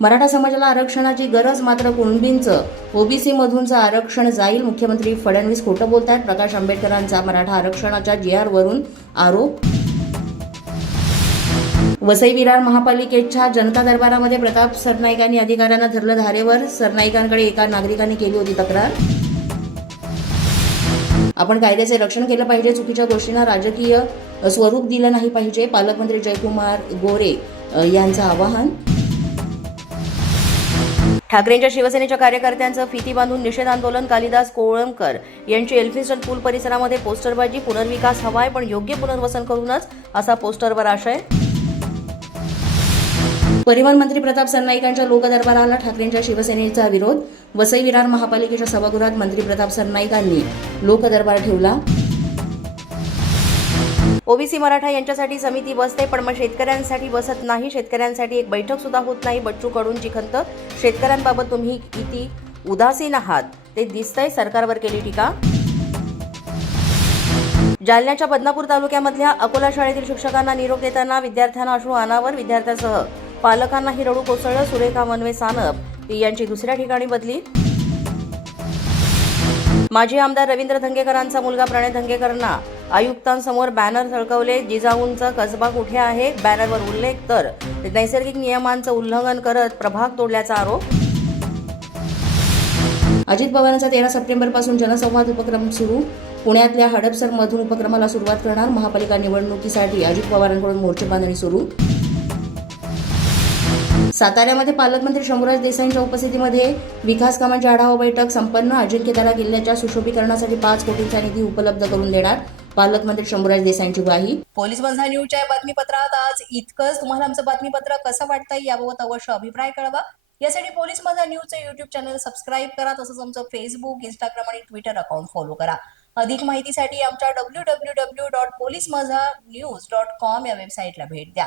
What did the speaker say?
मराठा समाजाला आरक्षणाची गरज मात्र कुणबींचं. ओबीसी मधूनचं आरक्षण जाईल मुख्यमंत्री फडणवीस खोटं बोलतायत. प्रकाश आंबेडकरांचा मराठा आरक्षणाच्या जी आर वरून आरोप. वसई विरार महापालिकेच्या जनता दरबारामध्ये प्रताप सरनाईकांनी अधिकाऱ्यांना धरलं धारेवर. सरनाईकांकडे एका नागरिकाने केली होती तक्रार. आपण कायद्याचे रक्षण केलं पाहिजे चुकीच्या गोष्टींना राजकीय स्वरूप दिलं नाही पाहिजे. पालकमंत्री जयकुमार गोरे यांचं आवाहन. ठाकरेंच्या शिवसेनेच्या कार्यकर्त्यांचं फिती बांधून निषेध आंदोलन कालिदास कोळंबकर यांची एल्फिस्टन पूल परिसरामध्ये पोस्टरबाजी पुनर्विकास हवाय पण योग्य पुनर्वसन करूनच असा पोस्टरवर आशय. परिवहन मंत्री प्रताप सरनाईकांच्या लोकदरबाराला ठाकरेंच्या शिवसेनेचा विरोध. वसई विरार महापालिकेच्या सभागृहात मंत्री प्रताप सरनाईकांनी लोकदरबार ठेवला. ओबीसी मराठा यांच्यासाठी समिती बसते पण मग शेतकऱ्यांसाठी बसत नाही. शेतकऱ्यांसाठी एक बैठक सुद्धा होत नाही. बच्चू कडूंची खंत शेतकऱ्यांबाबत तुम्ही किती उदासीन आहात. ते दिसतंय सरकारवर केली टीका. जालन्याच्या बदनापूर तालुक्यामधल्या अकोला शाळेतील शिक्षकांना निरोप देताना विद्यार्थ्यांना अश्रू अनावर विद्यार्थ्यासह पालकांनाही रडू कोसळलं. सुरेखा मनवे सानप यांची दुसऱ्या ठिकाणी बदली. माजी आमदार रवींद्र धंगेकरांचा मुलगा प्रणय धंगेकरांना आयुक्तांसमोर बॅनर थळकवले जिजाऊंचा कसबा कुठे आहे? बॅनरवर उल्लेख. तर नैसर्गिक नियमांचं उल्लंघन करत प्रभाग तोडल्याचा आरोप. अजित पवारांचा तेरा सप्टेंबरपासून जनसंवाद उपक्रम सुरू. पुण्यातल्या हडपसर मधून उपक्रमाला सुरुवात करणार महापालिका निवडणुकीसाठी अजित पवारांकडून मोर्चे बांधणी सुरू. साताऱ्यामध्ये पालकमंत्री शंभूराज देसाईंच्या उपस्थितीमध्ये विकास कामांची आढावा बैठक संपन्न. अजिंक्यतारा किल्ल्याच्या सुशोभीकरणासाठी पाच कोटींचा निधी उपलब्ध करून देणार पालकमंत्री शंभूराज देसाईंची ग्वाही. पोलीस बंधा न्यूजच्या बातमीपत्रात आज इतकंच. तुम्हाला आमचं बातमीपत्र कसं वाटतंय याबाबत अवश्य अभिप्राय कळवा. यासाठी पोलीस माझा न्यूजचं युट्यूब चॅनल सबस्क्राईब करा तसंच आमचं फेसबुक इंस्टाग्राम आणि ट्विटर अकाउंट फॉलो करा. अधिक माहितीसाठी आमच्या W W W dot police Majha news dot com या वेबसाईटला भेट द्या.